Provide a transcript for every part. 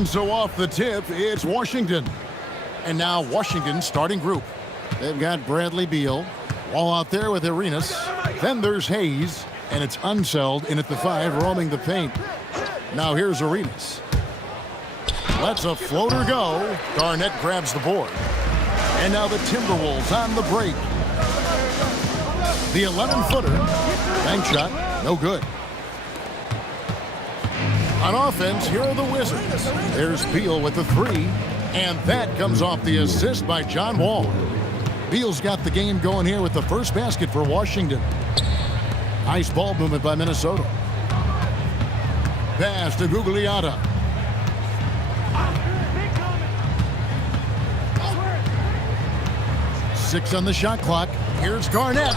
And so off the tip, it's Washington. And now Washington's starting group. They've got Bradley Beal. Wall out there with Arenas. Then there's Hayes. And it's Unseld in at the 5, roaming the paint. Now here's Arenas. Lets a floater go. Garnett grabs the board. And now the Timberwolves on the break. The 11-footer. Bank shot. No good. On offense, here are the Wizards. There's Beal with the 3. And that comes off the assist by John Wall. Beal's got the game going here with the first basket for Washington. Nice ball movement by Minnesota. Pass to Gugliotta. Six on the shot clock. Here's Garnett.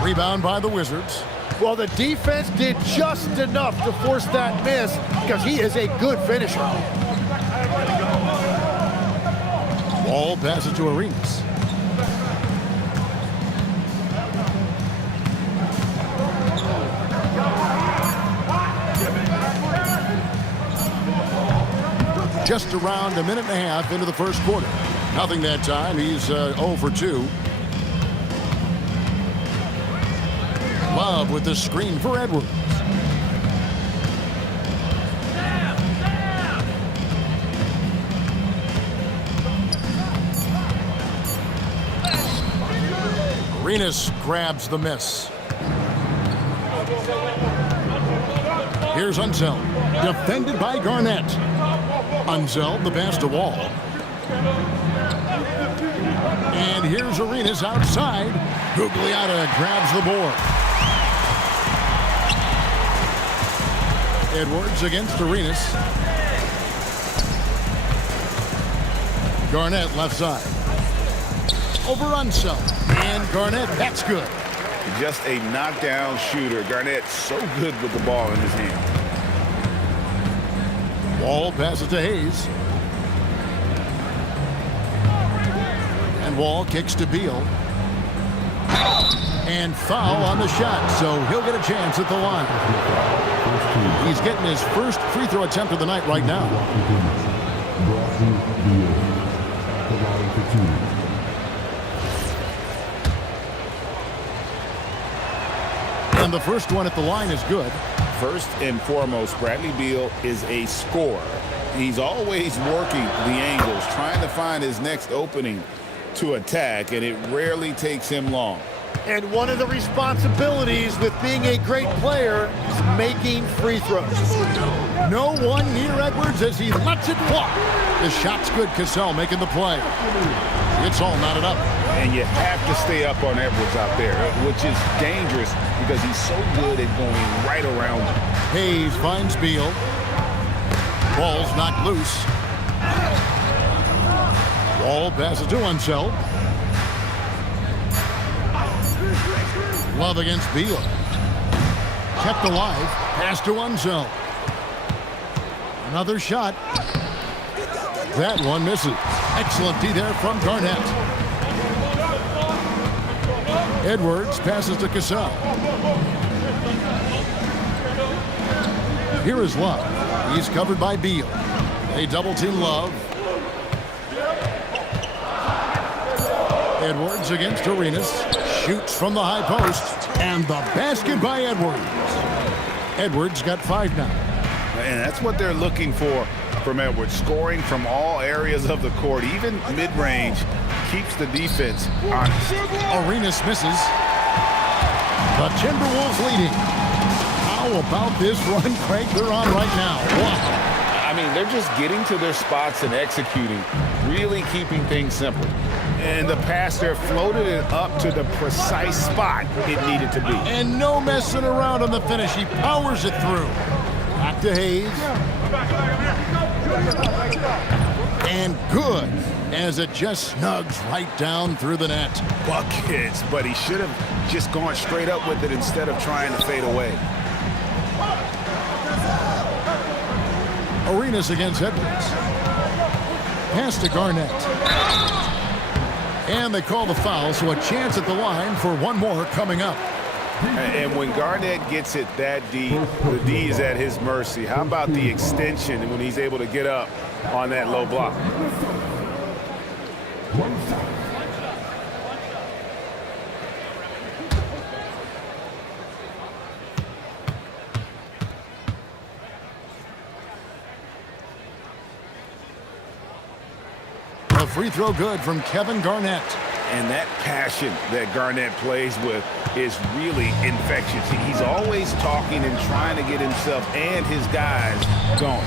Rebound by the Wizards. Well, the defense did just enough to force that miss because he is a good finisher. Wall passes to Arenas. Just around a minute and a half into the first quarter. Nothing that time. He's 0 for 2. Love with the screen for Edwards. Arenas grabs the miss. Here's Unseld. Defended by Garnett. Unseld, the pass to Wall. And here's Arenas outside. Gugliotta grabs the board. Edwards against Arenas. Garnett left side. Over Unseld. And Garnett, that's good. Just a knockdown shooter. Garnett so good with the ball in his hand. Wall passes to Hayes. And Wall kicks to Beal. And foul on the shot, so he'll get a chance at the line. He's getting his first free throw attempt of the night right now. And the first one at the line is good. First and foremost, Bradley Beal is a scorer. He's always working the angles, trying to find his next opening to attack, and it rarely takes him long. And one of the responsibilities with being a great player is making free throws. No one near Edwards as he lets it fly. The shot's good. Cassell making the play. It's all knotted up. And you have to stay up on Edwards out there, which is dangerous because he's so good at going right around him. Hayes finds Beal. Ball's knocked loose. Wall passes to Unseld. Love against Beal. Kept alive. Pass to Unseld. Another shot. That one misses. Excellent D there from Garnett. Edwards passes to Cassell. Here is Love. He's covered by Beal. They double team Love. Edwards against Arenas. Shoots from the high post. And the basket by Edwards. Edwards got 5 now. And that's what they're looking for from Edwards. Scoring from all areas of the court, even mid-range, keeps the defense honest. Arenas misses. The Timberwolves leading. How about this run, Craig, they're on right now? Wow. I mean, they're just getting to their spots and executing, really keeping things simple. And the pass there floated it up to the precise spot it needed to be. And no messing around on the finish. He powers it through. Back to Hayes. And good, as it just snugs right down through the net. Buckets, but he should have just gone straight up with it instead of trying to fade away. Arenas against Edwards. Pass to Garnett. And they call the foul, so a chance at the line for one more coming up. And when Garnett gets it that deep, the D is at his mercy. How about the extension when he's able to get up on that low block? A free throw good from Kevin Garnett. And that passion that Garnett plays with is really infectious. He's always talking and trying to get himself and his guys going.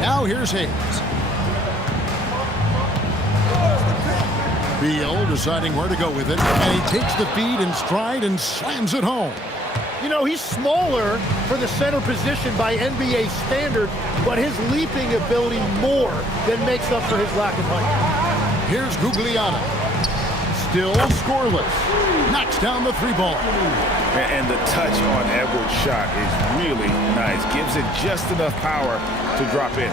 Now here's Hayes. Beal deciding where to go with it, and he takes the feed in stride and slams it home. You know, he's smaller for the center position by NBA standard, but his leaping ability more than makes up for his lack of height. Here's Gugliotta. Still scoreless. Knocks down the three ball. And the touch on Edwards' shot is really nice. Gives it just enough power to drop in.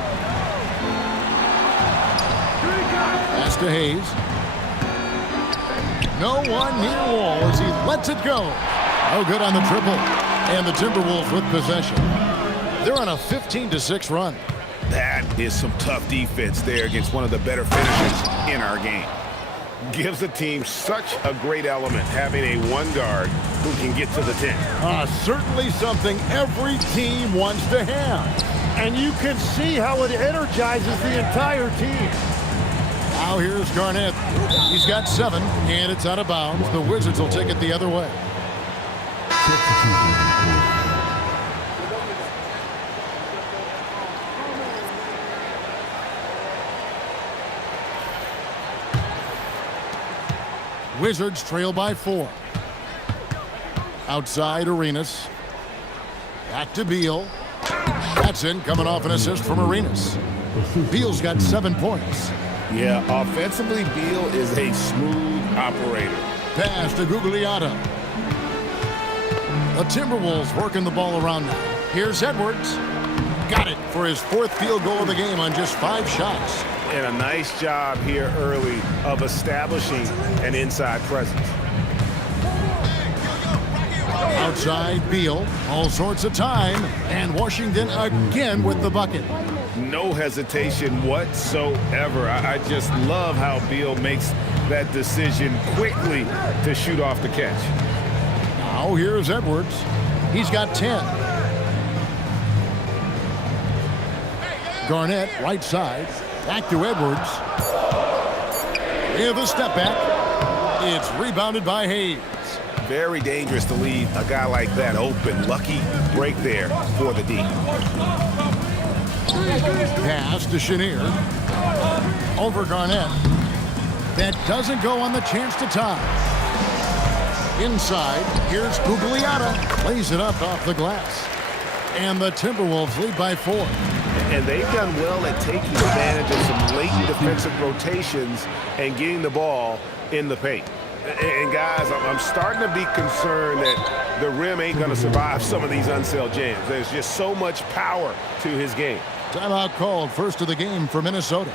Pass to Hayes. No one near wall as he lets it go. No good on the triple. And the Timberwolves with possession. They're on a 15-6 run. That is some tough defense there against one of the better finishers in our game. Gives the team such a great element having a one guard who can get to the 10. Certainly something every team wants to have. And you can see how it energizes the entire team. Now here's Garnett. He's got 7, and it's out of bounds. The Wizards will take it the other way. Wizards trail by 4. Outside Arenas. Back to Beal. That's in, coming off an assist from Arenas. Beal's got 7 points. Yeah, offensively, Beal is a smooth operator. Pass to Gugliotta. The Timberwolves working the ball around now. Here's Edwards. Got it for his 4th field goal of the game on just 5 shots. And a nice job here early of establishing an inside presence. Outside Beal, all sorts of time, and Washington again with the bucket. No hesitation whatsoever. I just love how Beal makes that decision quickly to shoot off the catch. Now here's Edwards. He's got 10. Garnett, right side. Back to Edwards. With a step back. It's rebounded by Hayes. Very dangerous to leave a guy like that open. Lucky break there for the D. Pass to Chenier. Over Garnett. That doesn't go on the chance to tie. Inside, here's Gugliotta. Plays it up off the glass. And the Timberwolves lead by 4. And they've done well at taking advantage of some late defensive rotations and getting the ball in the paint. And guys, I'm starting to be concerned that the rim ain't going to survive some of these unsailed jams. There's just so much power to his game. Timeout called, first of the game for Minnesota.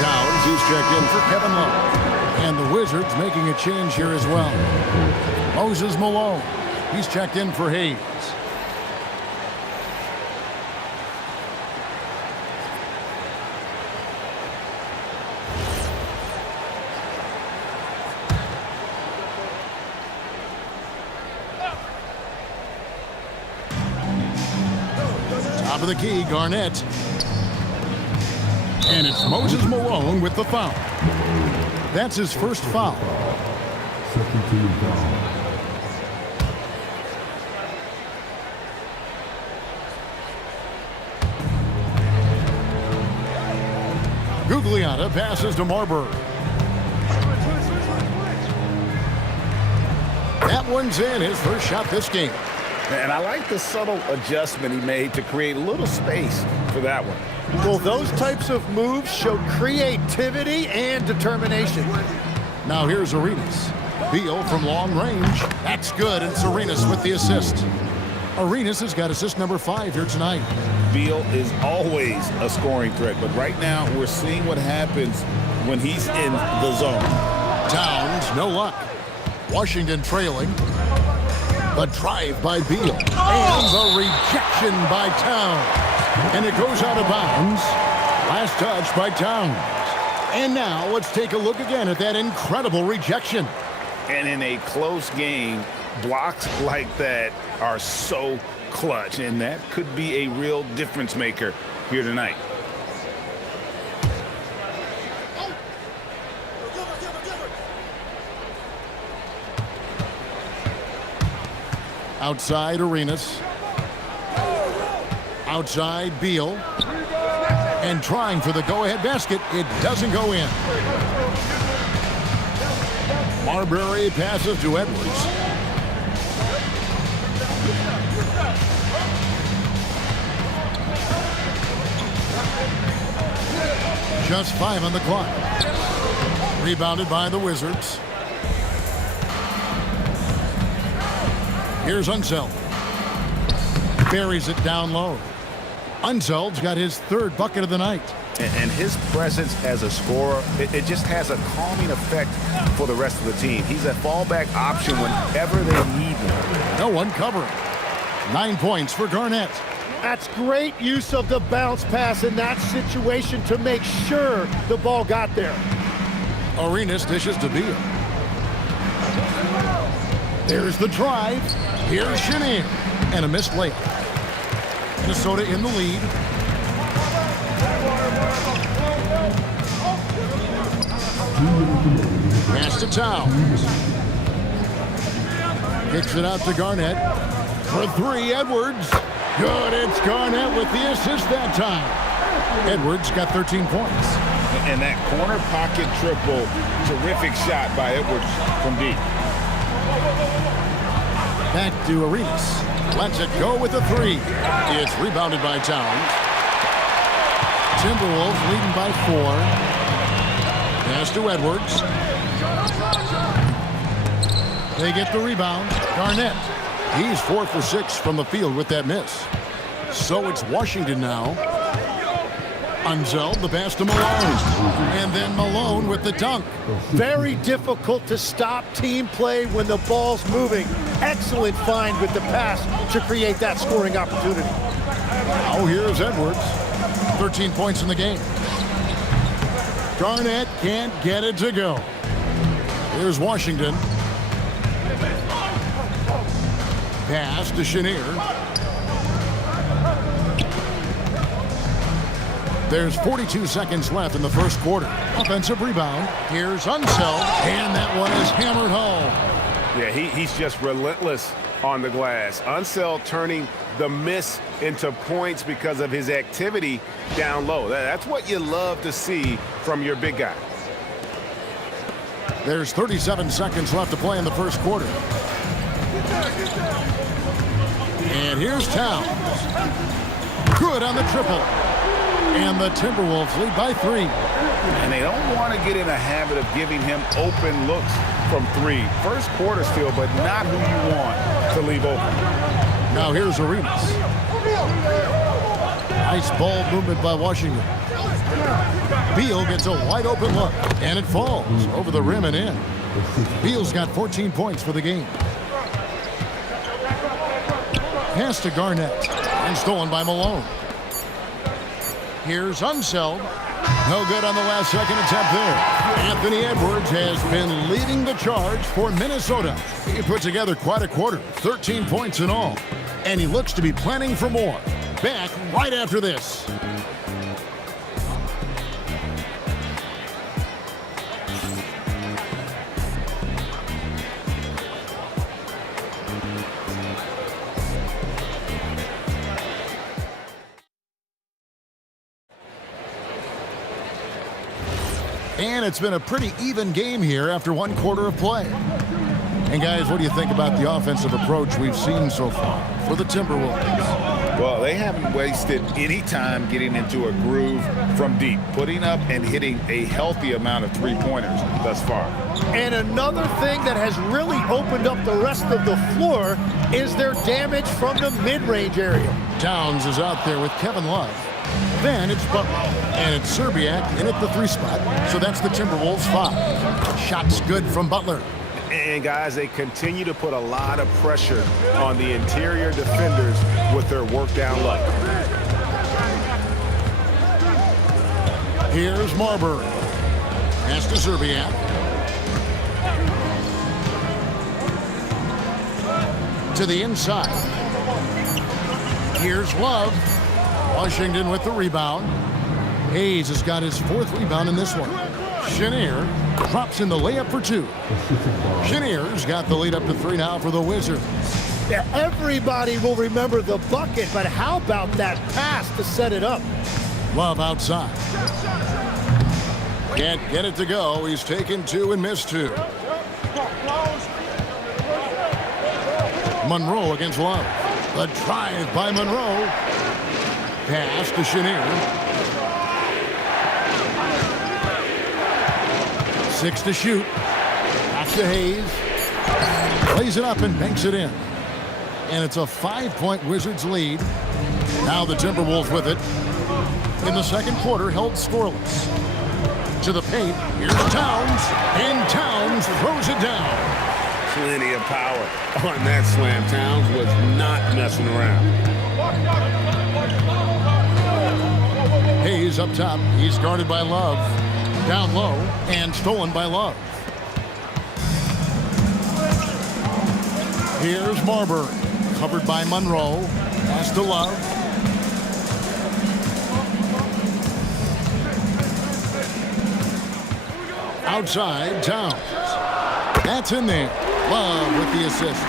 Towns, who's checked in for Kevin Love. And the Wizards making a change here as well. Moses Malone, he's checked in for Hayes. Top of the key, Garnett. And it's Moses Malone with the foul. That's his first foul. Second team foul. Gugliotta passes to Marbury. That one's in, his first shot this game. And I like the subtle adjustment he made to create a little space for that one. Well, those types of moves show creativity and determination. Now here's Arenas. Beal from long range. That's good, and it's Arenas with the assist. Arenas has got assist number 5 here tonight. Beal is always a scoring threat, but right now we're seeing what happens when he's in the zone. Towns, no luck. Washington trailing. The drive by Beal. And the rejection by Towns. And it goes out of bounds. Last touch by Towns. And now let's take a look again at that incredible rejection. And in a close game, blocks like that are so clutch, and that could be a real difference maker here tonight. Outside Arenas. Outside Beal. And trying for the go-ahead basket. It doesn't go in. Marbury passes to Edwards. Just 5 on the clock. Rebounded by the Wizards. Here's Unseld. Buries it down low. Unseld's got his 3rd bucket of the night. And his presence as a scorer, it just has a calming effect for the rest of the team. He's a fallback option whenever they need him. No one covering. 9 points for Garnett. That's great use of the bounce pass in that situation to make sure the ball got there. Arenas dishes to Beal. There's the drive. Here's Chenier. And a missed layup. Minnesota in the lead. Pass to Towns. Kicks it out to Garnett. For 3, Edwards. Good, it's Garnett with the assist that time. Edwards got 13 points. And that corner pocket triple, terrific shot by Edwards from deep. Back to Arenas. Lets it go with a 3. It's rebounded by Towns. Timberwolves leading by 4. Pass to Edwards. They get the rebound. Garnett. He's 4 for 6 from the field with that miss. So it's Washington now. Unseld, the pass to Malone. And then Malone with the dunk. Very difficult to stop team play when the ball's moving. Excellent find with the pass to create that scoring opportunity. Oh, here's Edwards. 13 points in the game. Garnett can't get it to go. Here's Washington. Pass to Chenier. There's 42 seconds left in the first quarter. Offensive rebound. Here's Unseld. And that one is hammered home. Yeah, he's just relentless on the glass. Unseld turning the miss into points because of his activity down low. That's what you love to see from your big guy. There's 37 seconds left to play in the first quarter. And here's Towns. Good on the triple. And the Timberwolves lead by 3. And they don't want to get in a habit of giving him open looks from 3. First quarter still, but not who you want to leave open. Now here's Arenas. Nice ball movement by Washington. Beal gets a wide open look, and it falls over the rim and in. Beal's got 14 points for the game. Pass to Garnett, and stolen by Malone. Here's Unseld. No good on the last second attempt there. Anthony Edwards has been leading the charge for Minnesota. He put together quite a quarter, 13 points in all. And he looks to be planning for more. Back right after this. And it's been a pretty even game here after 1 quarter of play. And guys, what do you think about the offensive approach we've seen so far for the Timberwolves? Well, they haven't wasted any time getting into a groove from deep, putting up and hitting a healthy amount of three-pointers thus far. And another thing that has really opened up the rest of the floor is their damage from the mid-range area. Towns is out there with Kevin Love. Then it's Butler. And it's Serbiak in at the 3 spot. So that's the Timberwolves 5. Shots good from Butler. And guys, they continue to put a lot of pressure on the interior defenders with their work down low. Here's Marbury. Pass to Serbiak. To the inside. Here's Love. Washington with the rebound. Hayes has got his 4th rebound in this one. Chenier drops in the layup for 2. Chenier's got the lead up to 3 now for the Wizards. Yeah, everybody will remember the bucket, but how about that pass to set it up? Love outside. Can't get it to go. He's taken 2 and missed 2. Monroe against Love. The drive by Monroe. Pass to Chenier. 6 to shoot. Back to Hayes. Plays it up and banks it in. And it's a 5-point Wizards lead. Now the Timberwolves with it. In the second quarter, held scoreless. To the paint. Here's Towns. And Towns throws it down. Plenty of power on that slam. Towns was not messing around. Hayes up top. He's guarded by Love. Down low and stolen by Love. Here's Marbury. Covered by Monroe. Pass to Love. Outside, Towns. That's in there. Love with the assist.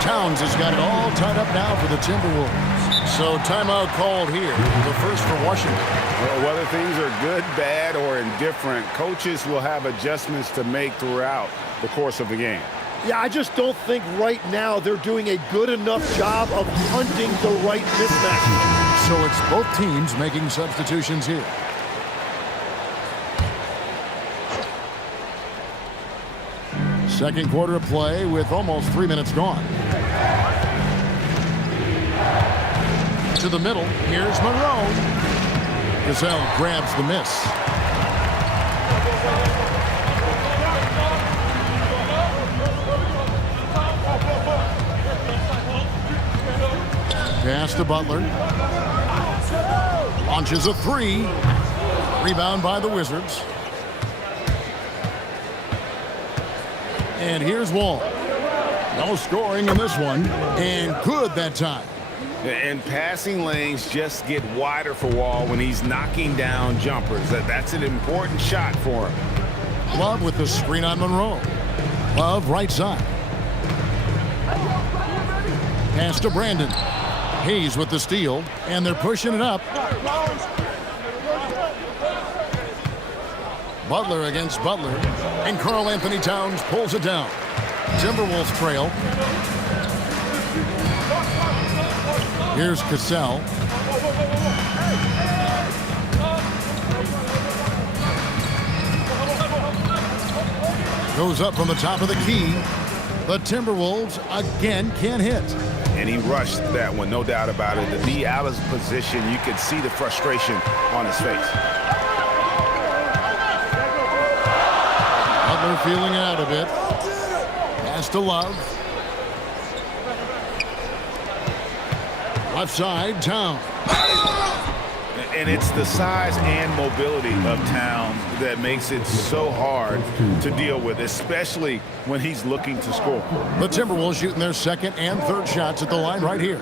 Towns has got it all tied up now for the Timberwolves. So timeout called here. The first for Washington. Well, whether things are good, bad, or indifferent, coaches will have adjustments to make throughout the course of the game. Yeah, I just don't think right now they're doing a good enough job of hunting the right mismatch. So it's both teams making substitutions here. Second quarter of play with almost 3 minutes gone. To the middle. Here's Monroe. Gazelle grabs the miss. Pass to Butler. Launches a 3. Rebound by the Wizards. And here's Wall. No scoring in this one. And good that time. And passing lanes just get wider for Wall when he's knocking down jumpers. That's an important shot for him. Love with the screen on Monroe. Love right side. Pass to Brandon. Hayes with the steal. And they're pushing it up. Butler against Butler. And Karl Anthony Towns pulls it down. Timberwolves trail. Here's Cassell. Goes up from the top of the key. The Timberwolves again can't hit. And he rushed that one, no doubt about it. To be out of position, you could see the frustration on his face. Butler feeling it out a bit. Pass to Love. Left side, Towns. And it's the size and mobility of Towns that makes it so hard to deal with, especially when he's looking to score. The Timberwolves shooting their second and third shots at the line right here.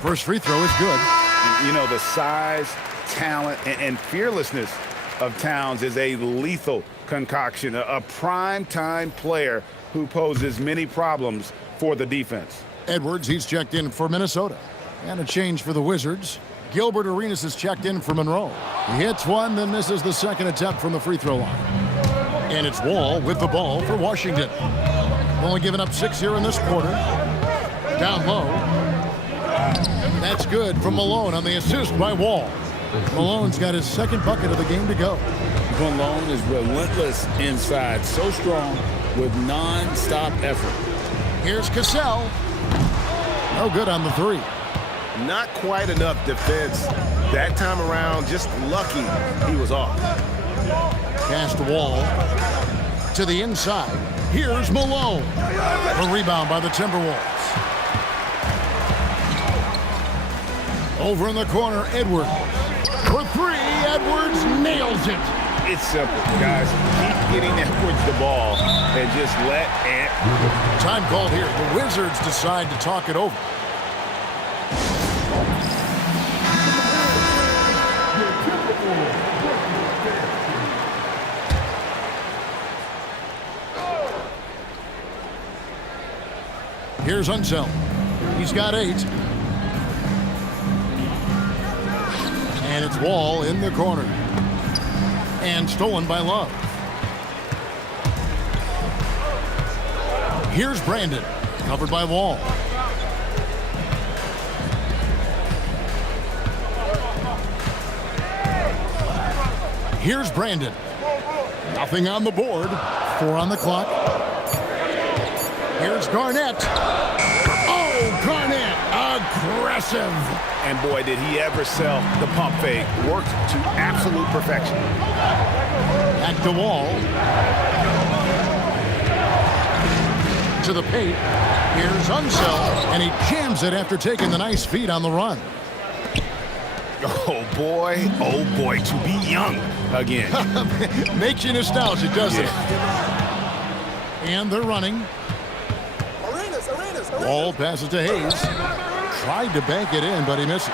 First free throw is good. You know, the size, talent, and fearlessness of Towns is a lethal concoction, a prime-time player who poses many problems for the defense. Edwards, he's checked in for Minnesota. And a change for the Wizards. Gilbert Arenas is checked in for Monroe. He hits one, then misses the second attempt from the free throw line. And it's Wall with the ball for Washington. Only giving up 6 here in this quarter. Down low. That's good from Malone on the assist by Wall. Malone's got his second bucket of the game to go. Malone is relentless inside, so strong with non-stop effort. Here's Cassell. No good on the three. Not quite enough defense. That time around, just lucky he was off. Pass to Wall. To the inside. Here's Malone. A rebound by the Timberwolves. Over in the corner, Edwards. For three, Edwards nails it. It's simple, guys. Keep getting Edwards the ball and just let Ant. Time called here. The Wizards decide to talk it over. Here's Unseld. He's got 8. And it's Wall in the corner. And stolen by Love. Here's Brandon. Covered by Wall. Here's Brandon. Nothing on the board. 4 on the clock. Here's Garnett. Oh, Garnett. Aggressive. And boy, did he ever sell the pump fake. Worked to absolute perfection. Back to Wall. To the paint. Here's Unseld. And he jams it after taking the nice feed on the run. Oh boy, to be young again. Makes you nostalgic, doesn't it? And they're running. Wall passes to Hayes. Tried to bank it in, but he misses.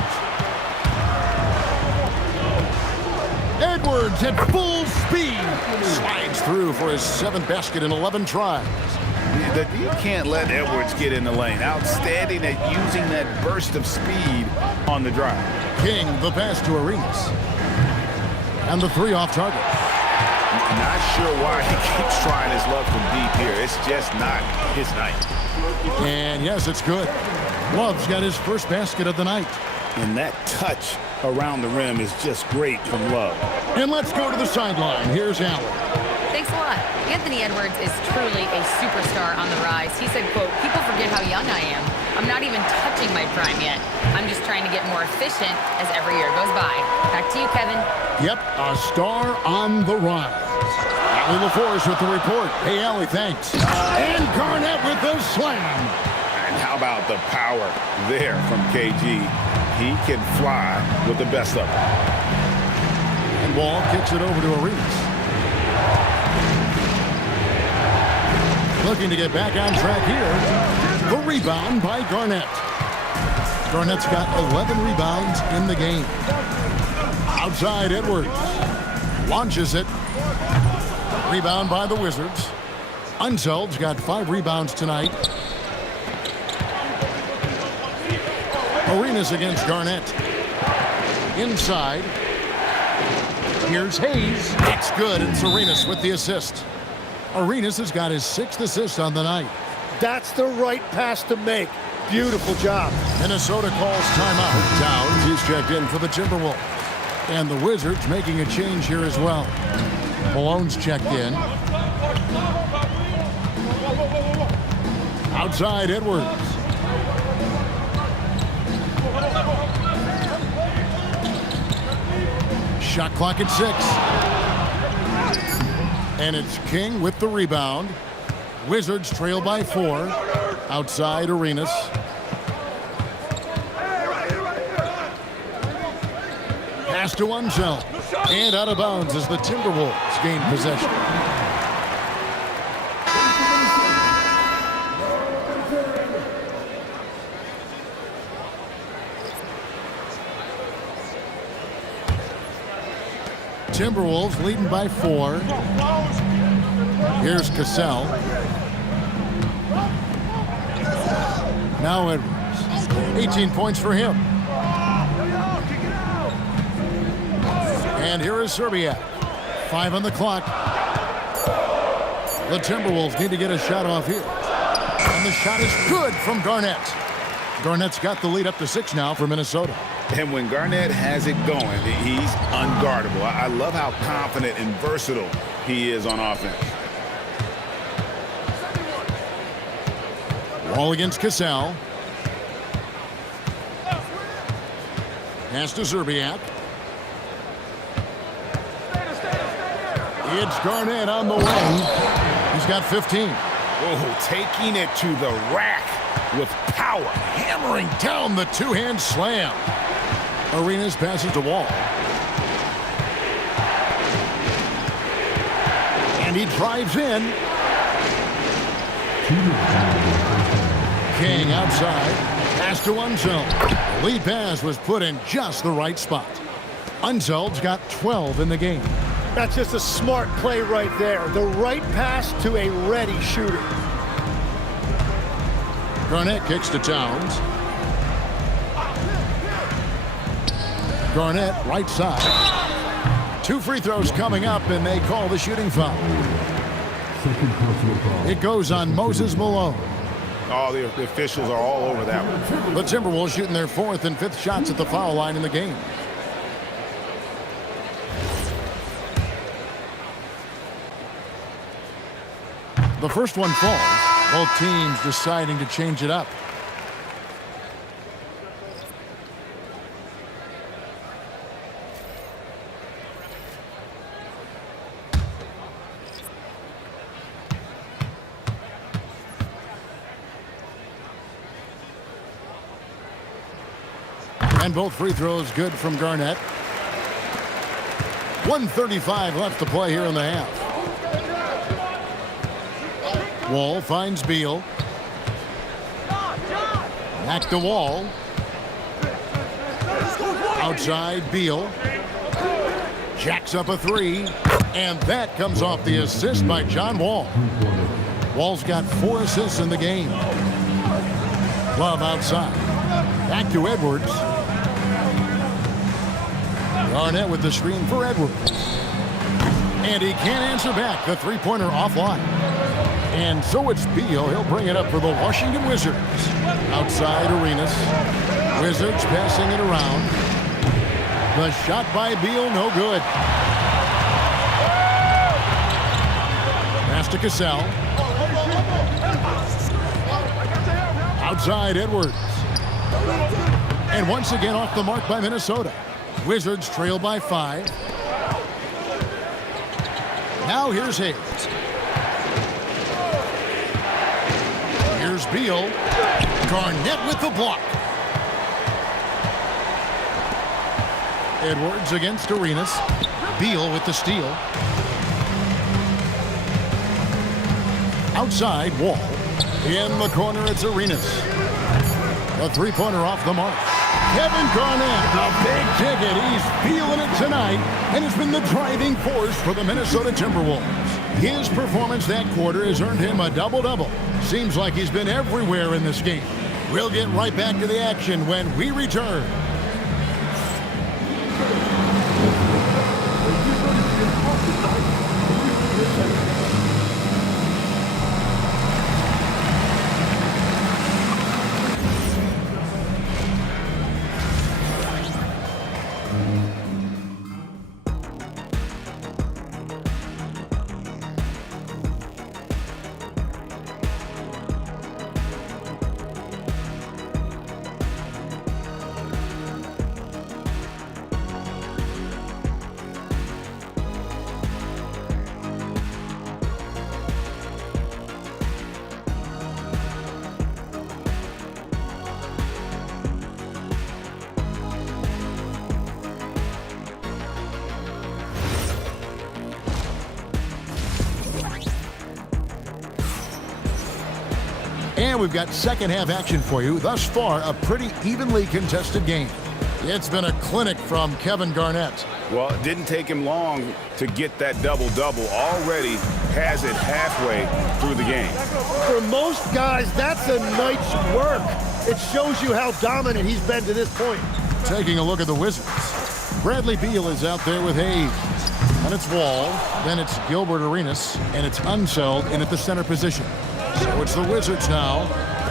Edwards at full speed. Slides through for his 7th basket in 11 tries. You can't let Edwards get in the lane. Outstanding at using that burst of speed on the drive. King, the pass to Arenas. And the 3 off target. Not sure why he keeps trying his luck from deep here. It's just not his night. And yes, it's good. Love's got his first basket of the night. And that touch around the rim is just great from Love. And let's go to the sideline. Here's Allen. Thanks a lot. Anthony Edwards is truly a superstar on the rise. He said, quote, "People forget how young I am. I'm not even touching my prime yet. I'm just trying to get more efficient as every year goes by." Back to you, Kevin. Yep, a star on the rise. Allie LaForce with the report. Hey, Allie, thanks. And Garnett with the slam. And how about the power there from KG? He can fly with the best of them. And Wall kicks it over to Arenas. Looking to get back on track here. The rebound by Garnett. Garnett's got 11 rebounds in the game. Outside Edwards. Launches it. Rebound by the Wizards. Unseld's got 5 rebounds tonight. Arenas against Garnett. Inside. Here's Hayes. It's good. It's Arenas with the assist. Arenas has got his 6th assist on the night. That's the right pass to make. Beautiful job. Minnesota calls timeout. Downs, he's checked in for the Timberwolves. And the Wizards making a change here as well. Malone's checked in. Outside Edwards. Shot clock at 6. And it's King with the rebound. Wizards trail by 4. Outside Arenas. Pass to Unseld. And out of bounds as the Timberwolves gain possession. Timberwolves leading by 4. Here's Cassell. Now Edwards. 18 points for him. And here is Serbia. 5 on the clock. The Timberwolves need to get a shot off here. And the shot is good from Garnett. Garnett's got the lead up to 6 now for Minnesota. And when Garnett has it going, he's unguardable. I love how confident and versatile he is on offense. Wall against Cassell. Pass to Zerbiak. It's Garnett on the way. He's got 15. Oh, taking it to the rack with power. Hammering down the two-hand slam. Arenas passes to Wall. And he drives in. King outside. Pass to Unseld. The lead pass was put in just the right spot. Unseld's got 12 in the game. That's just a smart play right there. The right pass to a ready shooter. Garnett kicks to Towns. Garnett, right side. 2 free throws coming up, and they call the shooting foul. It goes on Moses Malone. Oh, the officials are all over that one. The Timberwolves shooting their 4th and 5th shots at the foul line in the game. The first one falls. Both teams deciding to change it up. And both free throws good from Garnett. 1:35 left to play here in the half. Wall finds Beal. Back to Wall. Outside Beal. Jacks up a 3. And that comes off the assist by John Wall. Wall's got 4 assists in the game. Love outside. Back to Edwards. Garnett with the screen for Edwards. And he can't answer back. The three-pointer offline. And so it's Beal. He'll bring it up for the Washington Wizards. Outside Arenas. Wizards passing it around. The shot by Beal, no good. Pass to Cassell. Outside Edwards. And once again off the mark by Minnesota. Wizards trail by 5. Now here's Hayes. Here's Beal. Garnett with the block. Edwards against Arenas. Beal with the steal. Outside Wall. In the corner, it's Arenas. A three-pointer off the mark. Kevin Garnett, a big ticket. He's feeling it tonight and has been the driving force for the Minnesota Timberwolves. His performance that quarter has earned him a double-double. Seems like he's been everywhere in this game. We'll get right back to the action when we return. And we've got second half action for you. Thus far, a pretty evenly contested game. It's been a clinic from Kevin Garnett. Well, it didn't take him long to get that double-double. Already has it halfway through the game. For most guys, that's a night's work. It shows you how dominant he's been to this point. Taking a look at the Wizards. Bradley Beal is out there with Hayes. And it's Wall, then it's Gilbert Arenas, and it's Unseld in at the center position. So it's the Wizards now,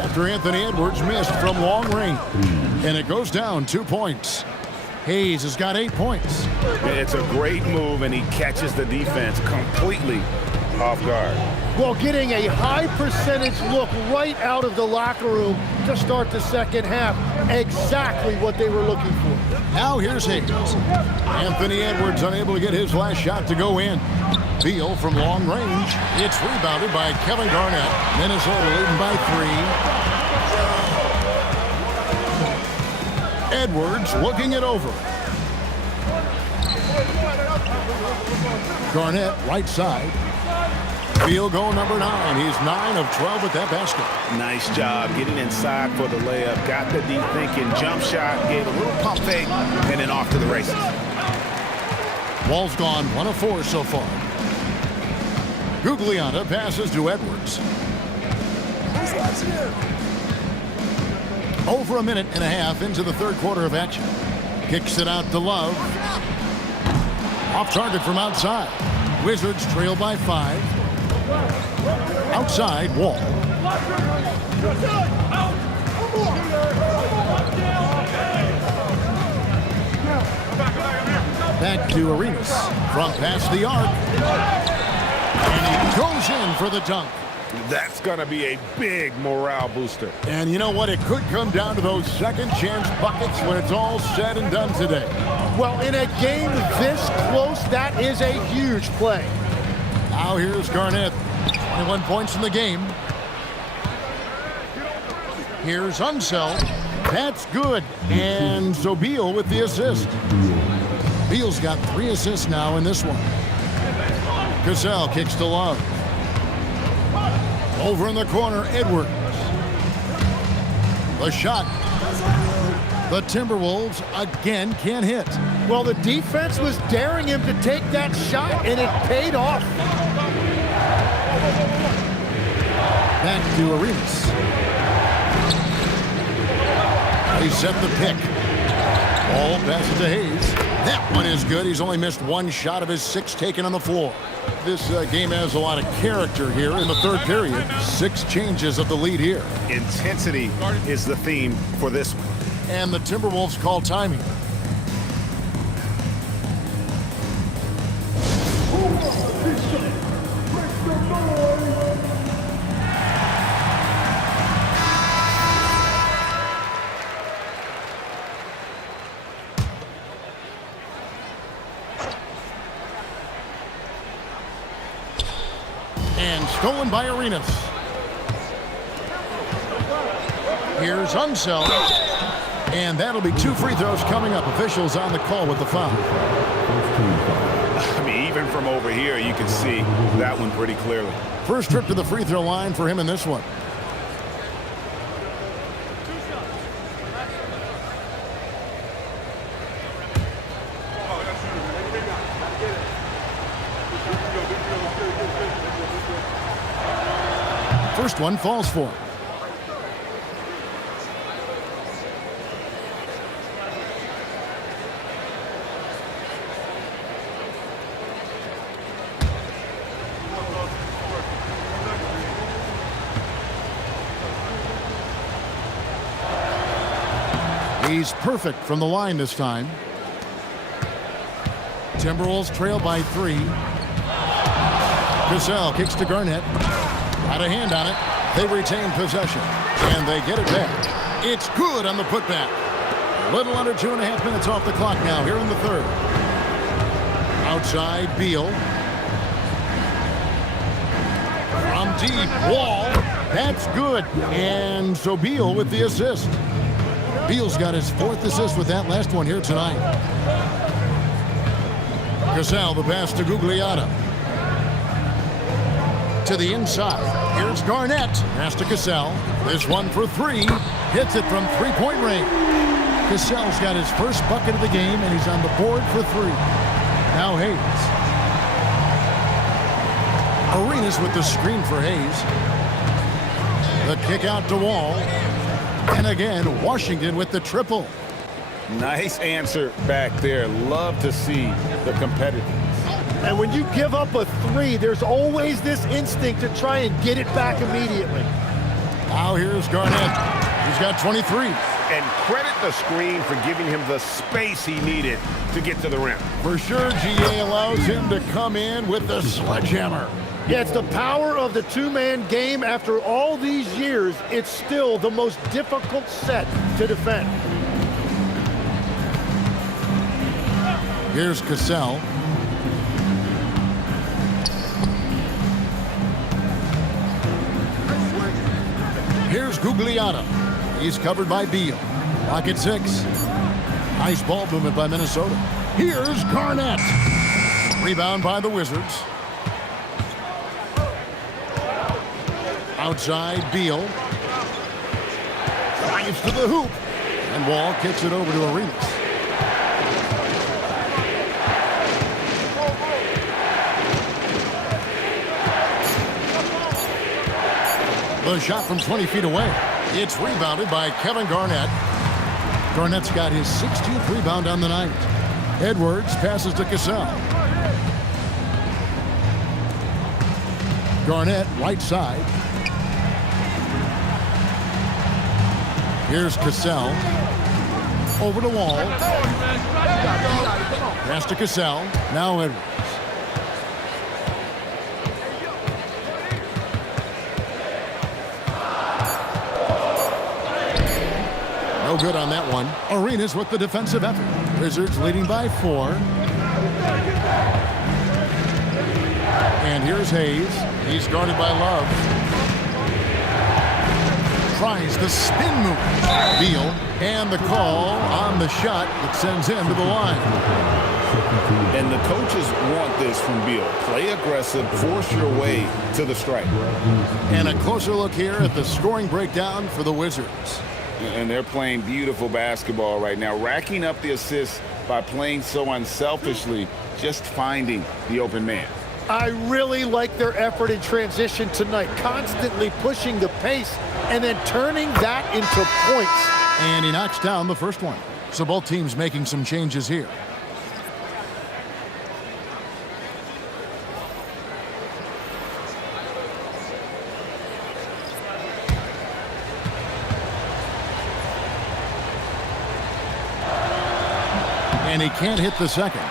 after Anthony Edwards missed from long range. And it goes down 2 points. Hayes has got 8 points. It's a great move, and he catches the defense completely off guard. Well, getting a high percentage look right out of the locker room to start the second half. Exactly what they were looking for. Now here's Hayes. Anthony Edwards unable to get his last shot to go in. Beal from long range. It's rebounded by Kevin Garnett. Minnesota leading by 3. Edwards looking it over. Garnett right side. Field goal number 9. He's 9 of 12 with that basket. Nice job getting inside for the layup. Got the deep thinking jump shot, gave a little pump fake, and then off to the races. Wall's gone 1 of 4 so far. Gugliotta passes to Edwards. Over a minute and a half into the third quarter of action. Kicks it out to Love. Off target from outside. Wizards trail by 5. Outside, Wall. Back to Arenas. From past the arc. And he goes in for the dunk. That's going to be a big morale booster. And you know what? It could come down to those second chance buckets when it's all said and done today. Well, in a game this close, that is a huge play. Now here's Garnett. 21 points in the game. Here's Unseld. That's good. And so Beal with the assist. Beal's got 3 assists now in this one. Cassell kicks to Love. Over in the corner, Edwards. The shot. The Timberwolves again can't hit. Well, the defense was daring him to take that shot, and it paid off. Back to Arenas. They set the pick. Ball passes to Hayes. That one is good. He's only missed 1 shot of his 6 taken on the floor. This game has a lot of character here in the third period. 6 changes of the lead here. Intensity is the theme for this one. And the Timberwolves call timing. And stolen by Arenas. Here's Unseld. And that'll be 2 free throws coming up. Officials on the call with the foul. I mean, even from over here, you can see that one pretty clearly. First trip to the free throw line for him in this one. First one falls for him. He's perfect from the line this time. Timberwolves trail by 3. Cassell kicks to Garnett. Got a hand on it. They retain possession. And they get it back. It's good on the putback. A little under 2.5 minutes off the clock now here in the third. Outside, Beal. From deep, Wall. That's good. And so Beal with the assist. Beal's got his 4th assist with that last one here tonight. Cassell, the pass to Gugliotta. To the inside. Here's Garnett. Pass to Cassell. This one for 3. Hits it from 3-point range. Cassell's got his first bucket of the game, and he's on the board for 3. Now Hayes. Arenas with the screen for Hayes. The kick out to Wall. And again, Washington with the triple. Nice answer back there. Love to see the competitiveness. And when you give up a three, there's always this instinct to try and get it back immediately. Now here's Garnett. He's got 23. And credit the screen for giving him the space he needed to get to the rim. For sure, GA allows him to come in with the sledgehammer. Yeah, it's the power of the two-man game. After all these years, it's still the most difficult set to defend. Here's Cassell. Here's Gugliotta. He's covered by Beal. Lock at 6. Nice ball movement by Minnesota. Here's Garnett. Rebound by the Wizards. Outside, Beal. Drives to the hoop. And Wall kicks it over to Arenas. The shot from 20 feet away. It's rebounded by Kevin Garnett. Garnett's got his 16th rebound on the night. Edwards passes to Cassell. Garnett, right side. Here's Cassell. Over to Wall. Pass to Cassell. Now Edwards. No good on that one. Arenas with the defensive effort. Wizards leading by 4. And here's Hayes. He's guarded by Love. Tries the spin move. Beal. And the call on the shot that sends him to the line. And the coaches want this from Beal. Play aggressive, force your way to the stripe. And a closer look here at the scoring breakdown for the Wizards. And they're playing beautiful basketball right now, racking up the assists by playing so unselfishly, just finding the open man. I really like their effort in transition tonight, constantly pushing the pace and then turning that into points. And he knocks down the first one. So both teams making some changes here. And he can't hit the second.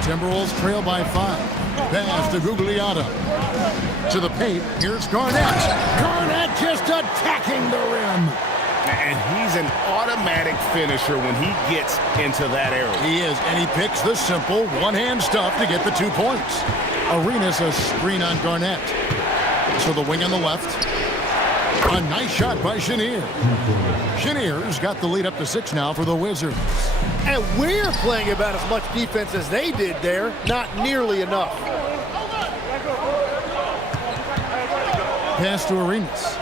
Timberwolves trail by 5. Pass to Gugliotta. To the paint. Here's Garnett. Garnett just attacking the rim. And he's an automatic finisher when he gets into that area. He is, and he picks the simple one-hand stuff to get the 2 points. Arenas a screen on Garnett. So the wing on the left. A nice shot by Chenier. Chenier's got the lead up to 6 now for the Wizards. And we're playing about as much defense as they did there. Not nearly enough. Pass to Arenas.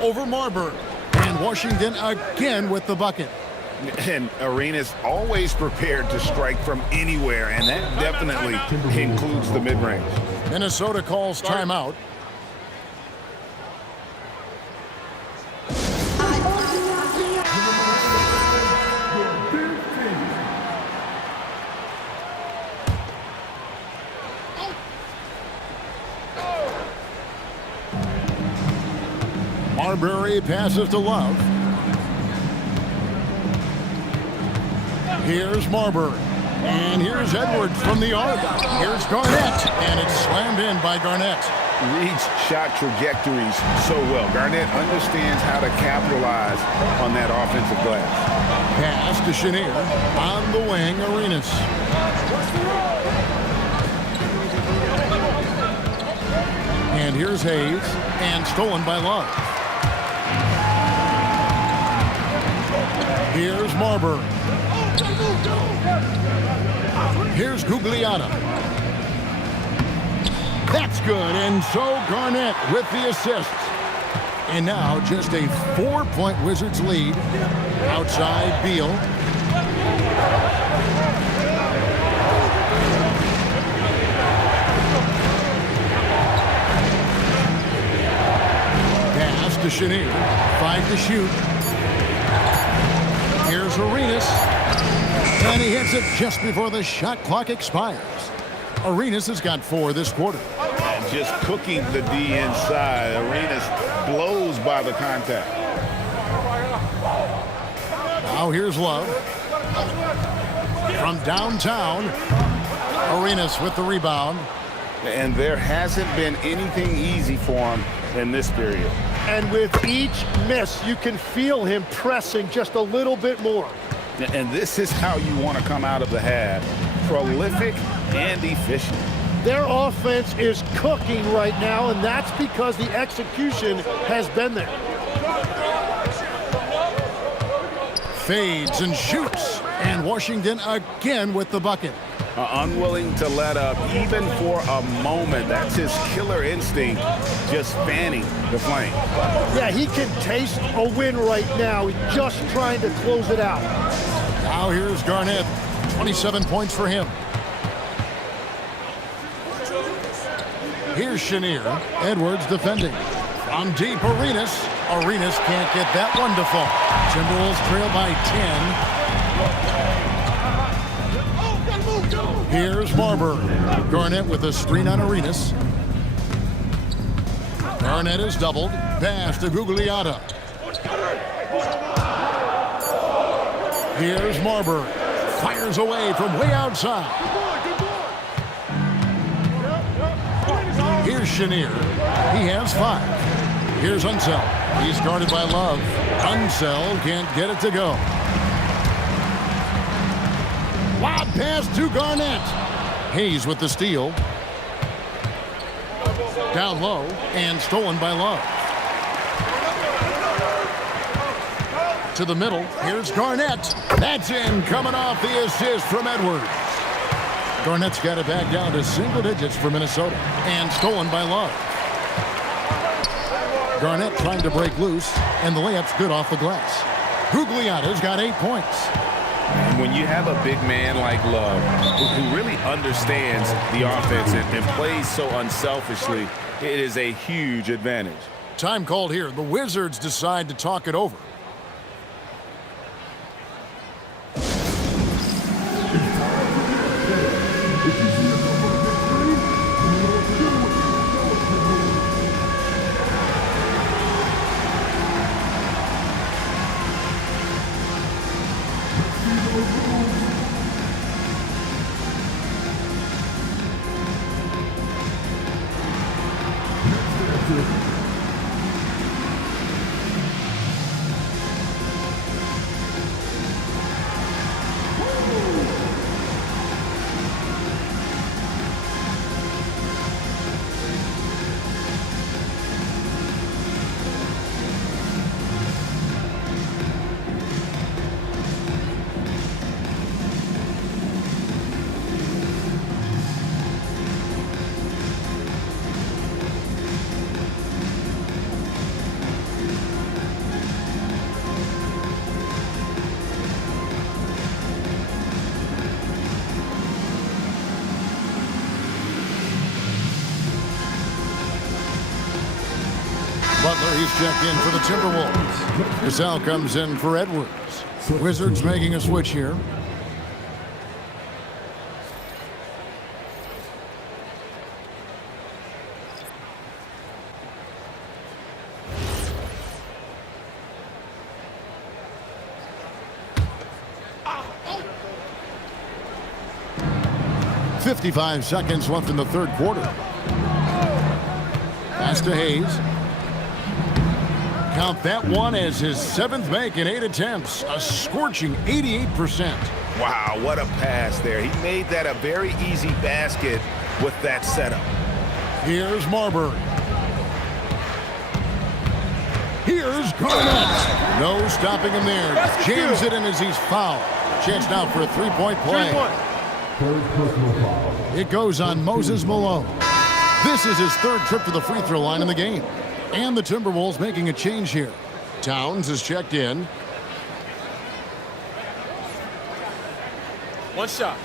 Over Marbury. And Washington again with the bucket. And Arenas always prepared to strike from anywhere, and that definitely includes the mid-range. Minnesota calls timeout. Marbury passes to Love. Here's Marbury. And here's Edwards from the arc. Here's Garnett. And it's slammed in by Garnett. Reads shot trajectories so well. Garnett understands how to capitalize on that offensive glass. Pass to Chenier. On the wing, Arenas. And here's Hayes. And stolen by Love. Here's Marbury. Here's Gugliotta. That's good, and so Garnett with the assist. And now just a 4-point Wizards lead. Outside, Beal. Chenier, 5 to shoot. Here's Arenas. And he hits it just before the shot clock expires. Arenas has got 4 this quarter. And just cooking the D inside. Arenas blows by the contact. Now here's Love. From downtown, Arenas with the rebound. And there hasn't been anything easy for him in this period. And with each miss, you can feel him pressing just a little bit more. And this is how you want to come out of the half. Prolific and efficient. Their offense is cooking right now, and that's because the execution has been there. Fades and shoots. And Washington again with the bucket. Unwilling to let up even for a moment. That's his killer instinct, just fanning the flame. Yeah, he can taste a win right now. He's just trying to close it out. Now here's Garnett. 27 points for him. Here's Chenier. Edwards defending. From deep, Arenas. Arenas can't get that one to fall. Timberwolves trail by 10. Here's Marbury. Garnett with a screen on Arenas. Garnett is doubled. Pass to Gugliotta. Here's Marbury. Fires away from way outside. Here's Chenier. He has 5. Here's Unseld. He's guarded by Love. Unseld can't get it to go. Lob pass to Garnett. Hayes with the steal. Down low and stolen by Love. To the middle. Here's Garnett. That's in, coming off the assist from Edwards. Garnett's got it back down to single digits for Minnesota. And stolen by Love. Garnett trying to break loose, and the layup's good off the glass. Gugliotta's got 8 points. And when you have a big man like Love, who really understands the offense and plays so unselfishly, it is a huge advantage. Time called here. The Wizards decide to talk it over. Butler, he's checked in for the Timberwolves. Gasol comes in for Edwards. Wizards making a switch here. .55 seconds left in the third quarter. Pass to Hayes. Count that one as his 7th make in 8 attempts. A scorching 88%. Wow, what a pass there. He made that a very easy basket with that setup. Here's Marbury. Here's Garnett. No stopping him there. Jams it in as he's fouled. Chance now for a three-point play. It goes on Moses Malone. This is his 3rd trip to the free throw line in the game. And the Timberwolves making a change here. Towns is checked in. One shot.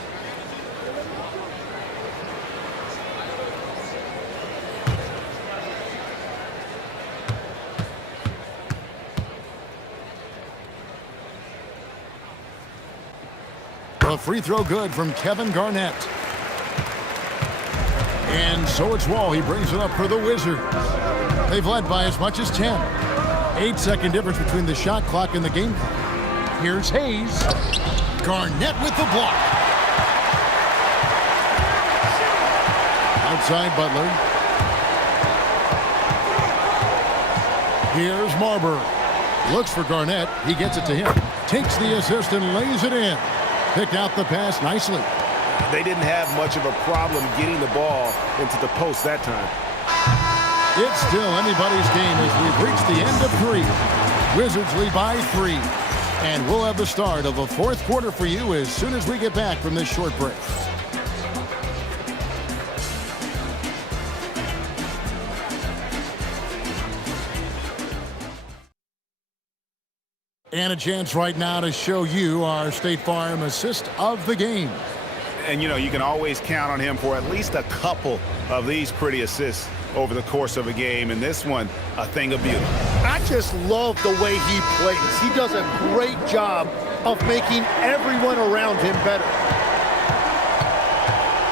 The free throw good from Kevin Garnett. And so it's Wall. He brings it up for the Wizards. They've led by as much as 10. 8-second difference between the shot clock and the game clock. Here's Hayes. Garnett with the block. Outside Butler. Here's Marbury. Looks for Garnett. He gets it to him. Takes the assist and lays it in. Picked out the pass nicely. They didn't have much of a problem getting the ball into the post that time. It's still anybody's game as we've reached the end of 3. Wizards lead by 3. And we'll have the start of the 4th quarter for you as soon as we get back from this short break. And a chance right now to show you our State Farm assist of the game. And, you know, you can always count on him for at least a couple of these pretty assists over the course of a game. And this one, a thing of beauty. I just love the way he plays. He does a great job of making everyone around him better.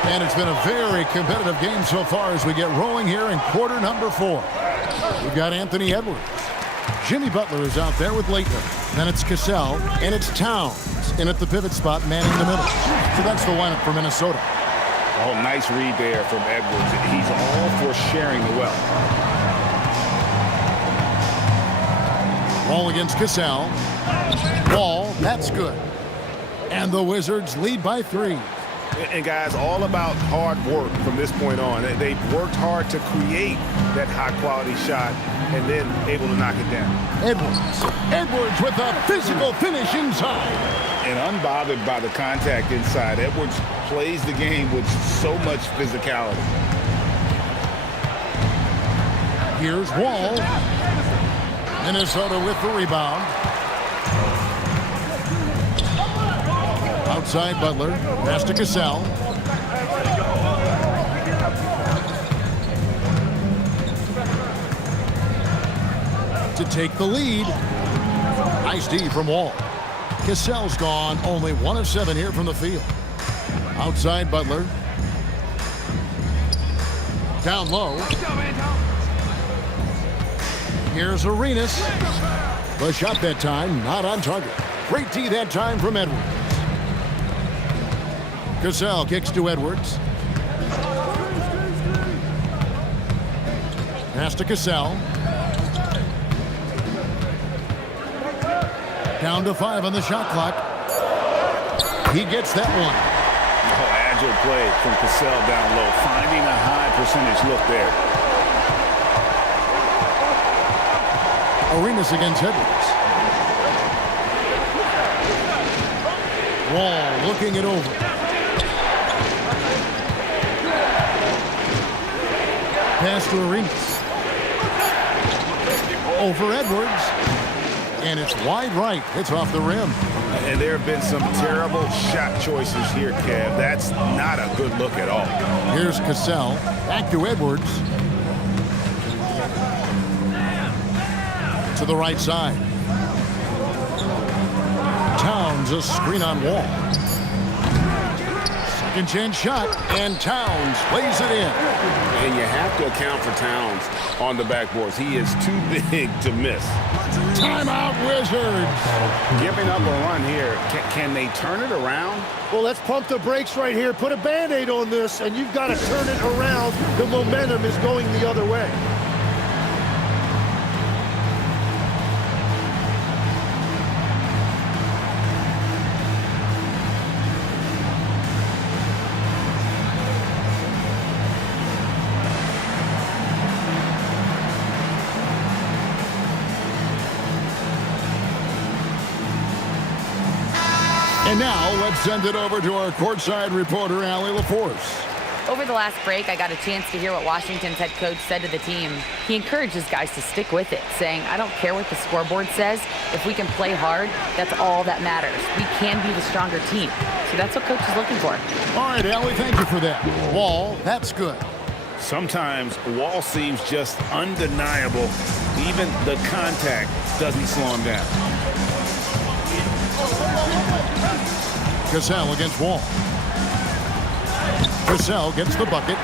And it's been a very competitive game so far as we get rolling here in quarter number 4. We've got Anthony Edwards. Jimmy Butler is out there with Leitner. Then it's Cassell, and it's Towns in at the pivot spot, manning the middle. So that's the lineup for Minnesota. Oh, nice read there from Edwards. He's all for sharing the wealth. Wall against Cassell. Wall, that's good. And the Wizards lead by 3. And, guys, all about hard work from this point on. They've worked hard to create that high-quality shot and then able to knock it down. Edwards with a physical finish inside. And unbothered by the contact inside, Edwards plays the game with so much physicality. Here's Wall. Minnesota with the rebound. Outside Butler. Pass to Cassell. To take the lead. Nice D from Wall. Cassell's gone. Only 1 of 7 here from the field. Outside Butler. Down low. Here's Arenas. The shot that time, not on target. Great D that time from Edwards. Cassell kicks to Edwards. Pass to Cassell. Down to 5 on the shot clock. He gets that one. Oh, agile play from Cassell down low, finding a high percentage look there. Arenas against Edwards. Wall looking it over. Pass to Arenas. Over Edwards. And it's wide right. It's off the rim. And there have been some terrible shot choices here, Kev. That's not a good look at all. Here's Cassell. Back to Edwards. To the right side. Towns, a screen on Wall. Second chance shot, and Towns plays it in. And you have to account for Towns on the backboards. He is too big to miss. Timeout, Wizards. Giving up a run here. Can they turn it around? Well, let's pump the brakes right here. Put a Band-Aid on this, and you've got to turn it around. The momentum is going the other way. And now let's send it over to our courtside reporter, Allie LaForce. Over the last break, I got a chance to hear what Washington's head coach said to the team. He encourages guys to stick with it, saying, I don't care what the scoreboard says. If we can play hard, that's all that matters. We can be the stronger team. So that's what coach is looking for. All right, Allie, thank you for that. Wall, that's good. Sometimes Wall seems just undeniable. Even the contact doesn't slow him down. Cassell against Wall. Cassell gets the bucket.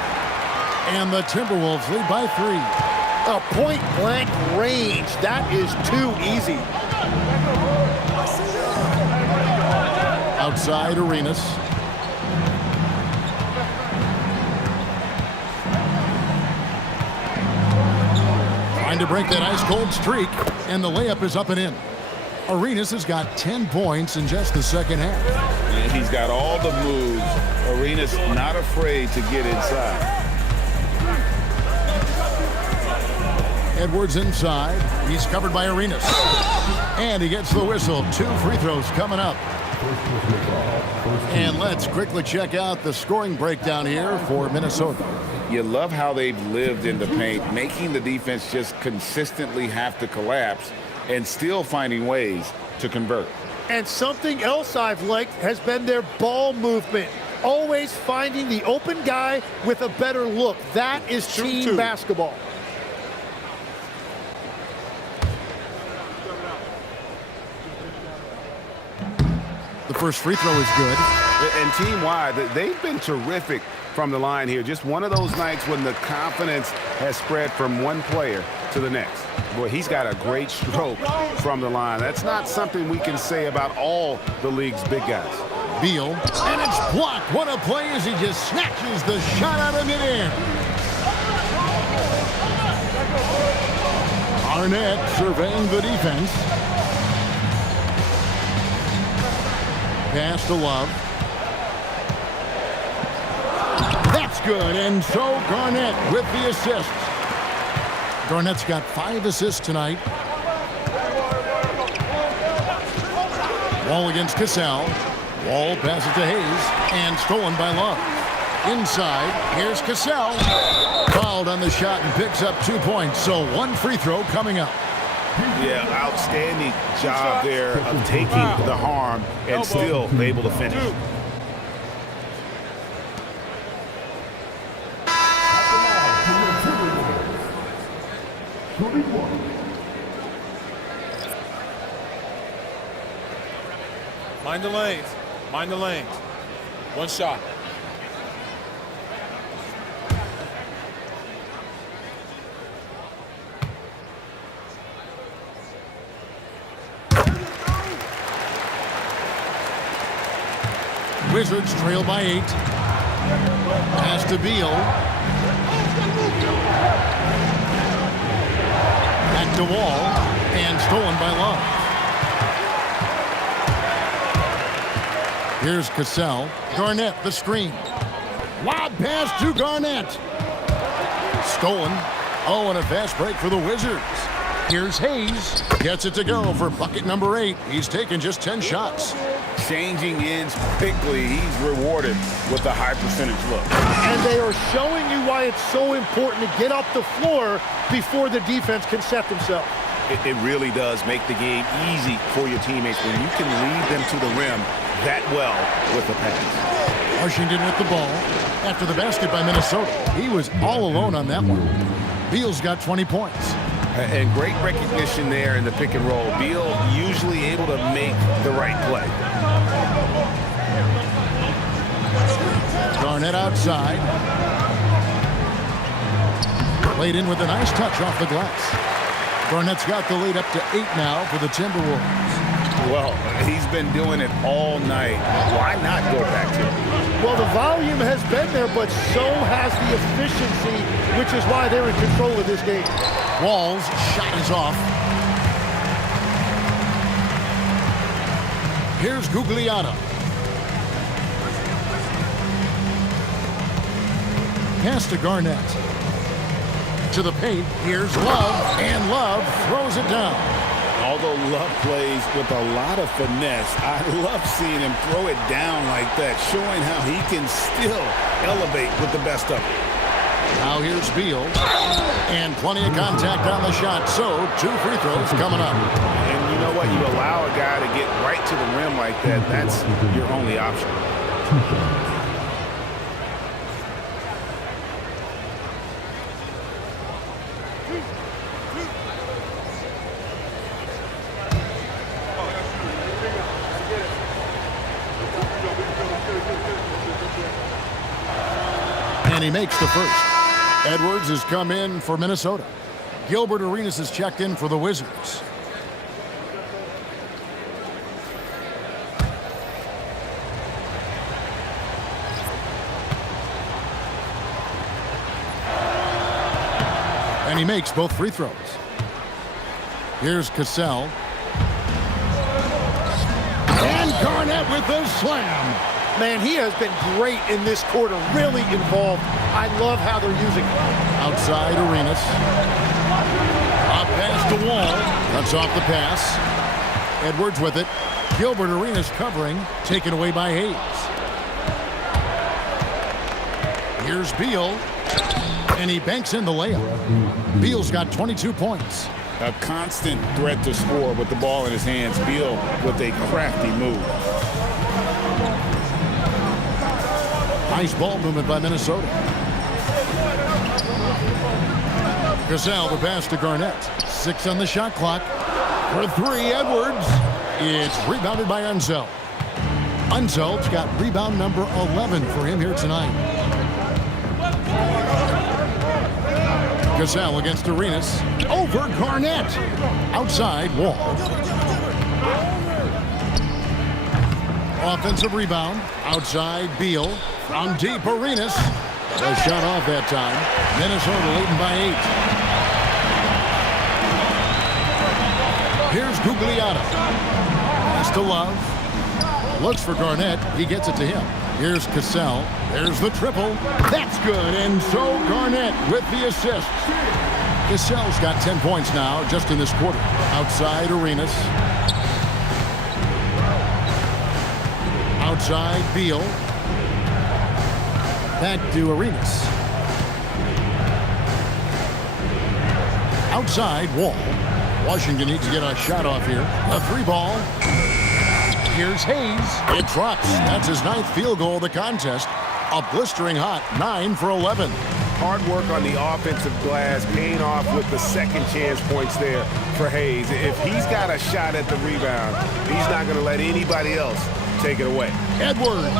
And the Timberwolves lead by 3. A point-blank range. That is too easy. Outside Arenas. Trying to break that ice-cold streak, and the layup is up and in. Arenas has got 10 points in just the second half. And he's got all the moves. Arenas not afraid to get inside. Edwards inside. He's covered by Arenas. And he gets the whistle. 2 free throws coming up. And let's quickly check out the scoring breakdown here for Minnesota. You love how they've lived in the paint, making the defense just consistently have to collapse and still finding ways to convert. And something else I've liked has been their ball movement. Always finding the open guy with a better look. That is team basketball. The first free throw is good. And team-wide, they've been terrific from the line here. Just one of those nights when the confidence has spread from one player to the next. Boy, he's got a great stroke from the line. That's not something we can say about all the league's big guys. Beal, and it's blocked. What a play as he just snatches the shot out of midair. Arnett surveying the defense. Pass to Love. That's good, and so Garnett with the assist. Garnett's got 5 assists tonight. Wall against Cassell. Wall passes to Hayes, and stolen by Love. Inside, here's Cassell. Fouled on the shot and picks up 2 points, so 1 free throw coming up. Yeah, outstanding job there of taking the harm and still able to finish. Mind the lanes. Mind the lanes. 1 shot. Wizards trail by 8. Pass to Beal. Back to Wall. And stolen by Love. Here's Cassell. Garnett, the screen. Lob pass to Garnett. Stolen. Oh, and a fast break for the Wizards. Here's Hayes. Gets it to go for bucket number 8. He's taken just 10 shots. Changing ends quickly. He's rewarded with a high percentage look. And they are showing you why it's so important to get off the floor before the defense can set themselves. It really does make the game easy for your teammates when you can lead them to the rim that well with the pass. Washington with the ball after the basket by Minnesota. He was all alone on that one. Beal's got 20 points. And great recognition there in the pick and roll. Beal usually able to make the right play. Garnett outside. Played in with a nice touch off the glass. Garnett's got the lead up to 8 now for the Timberwolves. Well, he's been doing it all night. Why not go back to it? Well, the volume has been there, but so has the efficiency, which is why they're in control of this game. Wall's shot is off. Here's Gugliotta. Pass to Garnett. To the paint, here's Love, and Love throws it down. Although Love plays with a lot of finesse, I love seeing him throw it down like that, showing how he can still elevate with the best of it. Now here's Beal, and plenty of contact on the shot, so 2 free throws coming up. And you know what? You allow a guy to get right to the rim like that, that's your only option. And he makes the first. Edwards has come in for Minnesota. Gilbert Arenas has checked in for the Wizards. And he makes both free throws. Here's Cassell. And Garnett with the slam. Man, he has been great in this quarter, really involved. I love how they're using him. Outside Arenas. Up past the wall. Cuts off the pass. Edwards with it. Gilbert Arenas covering. Taken away by Hayes. Here's Beal. And he banks in the layup. Beal's got 22 points. A constant threat to score with the ball in his hands. Beal with a crafty move. Nice ball movement by Minnesota. Cassell, the pass to Garnett. 6 on the shot clock. For 3, Edwards. It's rebounded by Unseld. Unseld's got rebound number 11 for him here tonight. Cassell against Arenas. Over Garnett. Outside Wall. Offensive rebound. Outside Beal. From deep Arenas. A shot off that time. Minnesota leading by 8. Here's Gugliotta. Pass to Love. Looks for Garnett. He gets it to him. Here's Cassell. There's the triple. That's good. And so Garnett with the assist. Cassell's got 10 points now just in this quarter. Outside Arenas. Outside Beal. Back to Arenas. Outside Wall. Washington needs to get a shot off here. A 3 ball. Here's Hayes. It drops. That's his 9th field goal of the contest. A blistering hot 9 for 11. Hard work on the offensive glass, paying off with the second chance points there for Hayes. If he's got a shot at the rebound, he's not going to let anybody else take it away. Edwards.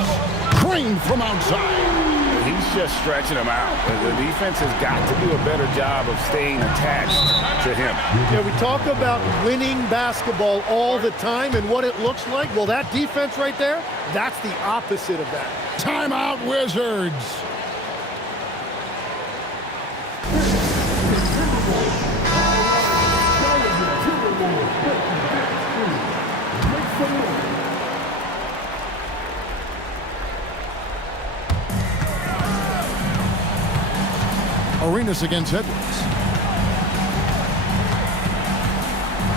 Creamed from outside. He's just stretching him out. The defense has got to do a better job of staying attached to him. Yeah, we talk about winning basketball all the time and what it looks like. Well, that defense right there, that's the opposite of that. Timeout, Wizards. Arenas against Edwards.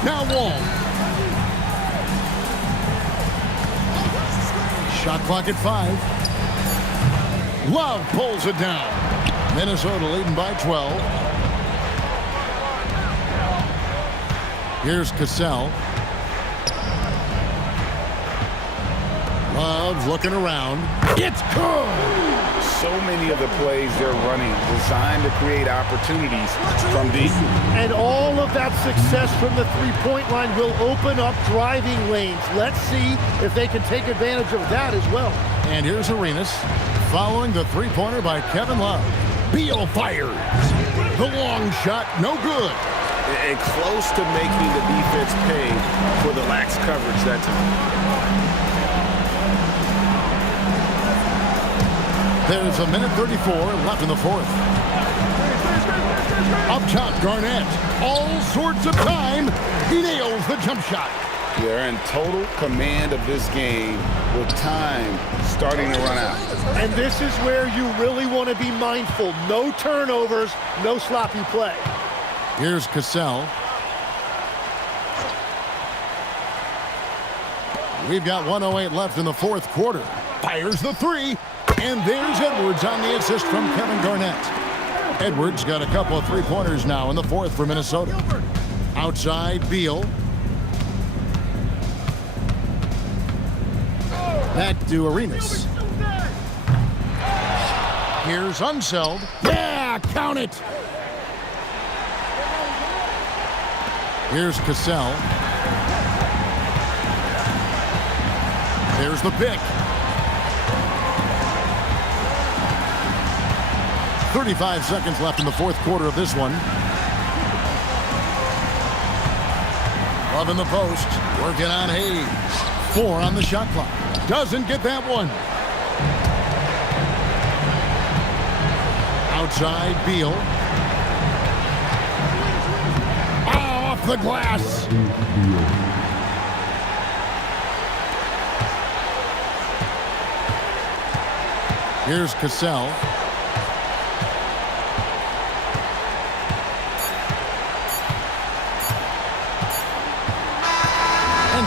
Now Wall. Shot clock at 5. Love pulls it down. Minnesota leading by 12. Here's Cassell. Love looking around. It's good. So many of the plays they're running designed to create opportunities from deep. And all of that success from the three-point line will open up driving lanes. Let's see if they can take advantage of that as well. And here's Arenas following the three-pointer by Kevin Love. Beal fires. The long shot, no good. And close to making the defense pay for the lax coverage that time. There's a minute 34 left in the 4th. Up top, Garnett. All sorts of time. He nails the jump shot. They're in total command of this game with time starting to run out. And this is where you really want to be mindful. No turnovers, no sloppy play. Here's Cassell. We've got 1:08 left in the 4th quarter. Fires the 3. And there's Edwards on the assist from Kevin Garnett. Edwards got a couple of three-pointers now in the 4th for Minnesota. Outside Beal. Back to Arenas. Here's Unseld. Yeah, count it. Here's Cassell. There's the pick. 35 seconds left in the fourth quarter of this one. Love in the post. Working on Hayes. 4 on the shot clock. Doesn't get that one. Outside, Beal. Oh, off the glass. Here's Cassell.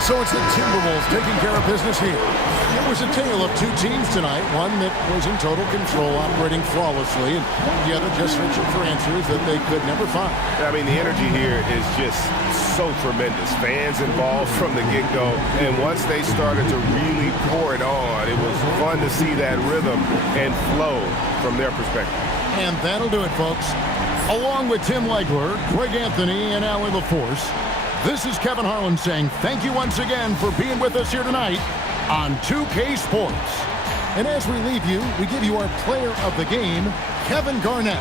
And so it's the Timberwolves taking care of business here. It was a tale of two teams tonight, one that was in total control, operating flawlessly, and the other just searching for answers that they could never find. I mean, the energy here is just so tremendous. Fans involved from the get-go, and once they started to really pour it on, it was fun to see that rhythm and flow from their perspective. And that'll do it, folks. Along with Tim Legler, Greg Anthony, and Allie LaForce, this is Kevin Harlan saying thank you once again for being with us here tonight on 2K Sports. And as we leave you, we give you our player of the game, Kevin Garnett.